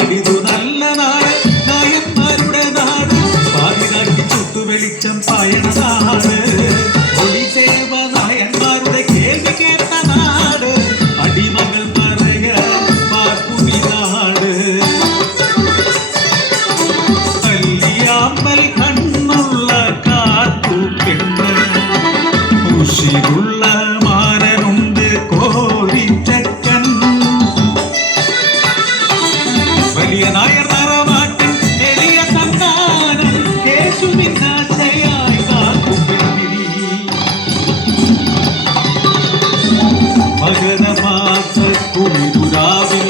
നാടിതു നല്ല നാട്, നായന്മാരുടെ നാട്, പാതിരാക്കി ചുട്ടു വെളിച്ചം പായണ നാട്, ഒളിസേവ നായന്മാരുടെ കേൾവി കേട്ട നാട്, അടിമകൾ പറയാൻ പാർക്കുടി നാട്. കല്യാമ്പൽ കണ്ണുള്ള കാത്തുകെട്ട്, ഉഷിരുള്ള മാരനുണ്ട് കോരിച്ചക്കൻ, വലിയ നായർ തറവാട്ടിൽ എളിയ സന്താനം, യേശുവിനാശയായി കാത്തുപെട്ടി. മകരമാസ കുളിരുരാവിൽ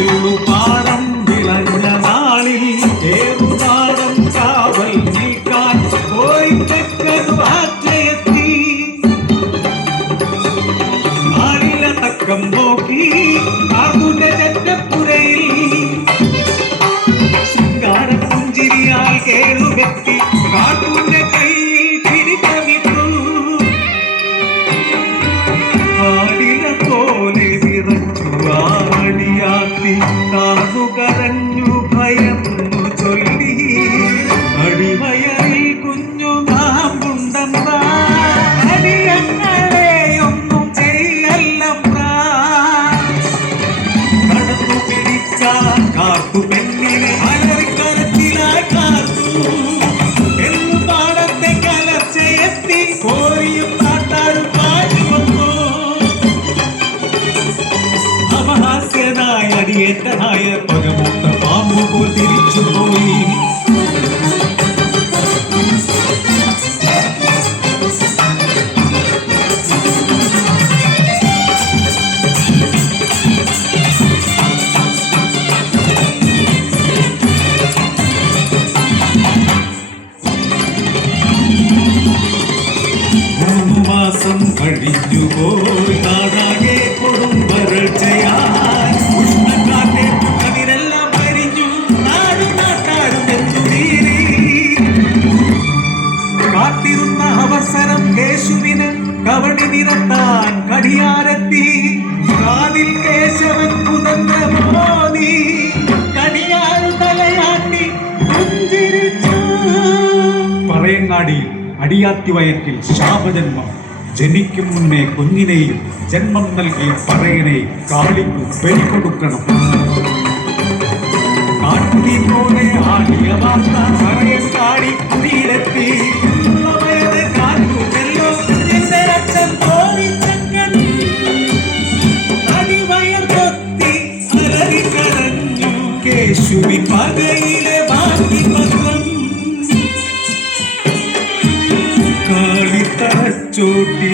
എള്ളുപാടം വിളഞ്ഞ നാളിൽ ഏറുപാടം കാവൽ നീക്കാൻ കോരിച്ചക്കൻ വാറ്റയെത്തി. നാളിലെ തക്കം നോക്കി കാതുന്റെ ചെറ്റപ്പുരയിൽ ശൃംഗാരപുഞ്ചിരിയാൽ കേളുവെത്തി കാട്ടുന്റെ കയ്യിൽ പിടിക്കവിട്ടു. ആടിന പോലെ വിറച്ചു ആടിയാത്തി താന്നു കരഞ്ഞു ഭയന്നു ചൊല്ലി. അടിവയറിൽ കുഞ്ഞു നാമ്പുണ്ടെന്നാ, അടിയങ്ങളെ ഒന്നും ചെയ്യല്ലമ്പ്രാ. കടന്നു പിടിക്കാൻ കാർത്തു പെണ്ണിനെ അലറിക്കരച്ചിലായി കാത്തു. എല്ലുപാടത്തെ കലർച്ചയെത്തി കോരിയും നാട്ടാരും പാടി വന്നു. അപഹാസ്യനായ അടിയേറ്റനായ പകമൂത്ത പാമ്പു പോൽ തിരിച്ചുപോയി. മാസം കഴിഞ്ഞുപോയി നാടാകെ കൊടും വരൾച്ചയായി. ഉഷ്ണക്കാറ്റേറ്റു കതിരെല്ലാം കരിഞ്ഞു, നാടും നാട്ടാരും എത്തുതീരി. കാത്തിരുന്ന അവസരം യേശുവിന് കവണി നിരത്താൻ കടിയാരെത്തി. കാതിൽ കേശവൻ കുതന്ത്രമോദി, കടിയാറ് തലയാട്ടി പുഞ്ചിരിച്ചു. പറയങ്ങാടിയിൽ അടിയാത്തി വയറ്റിൽ ശാപജന്മം, ജനിക്കും മുന്നേ കുഞ്ഞിനെയും ജന്മം നൽകിയ പറയനെയും കാളിക്കു ബലി കൊടുക്കണം. കാട്ടി പോലെ ആടിയ വാർത്ത പറയങ്ങാടി കുടിയിലെത്തി. അടിവയർ കൊത്തി അലറിക്കരഞ്ഞു കേശുവിൻ പകയിലെ ബാക്കി പത്രം. കാളിത്തറച്ചോട്ടി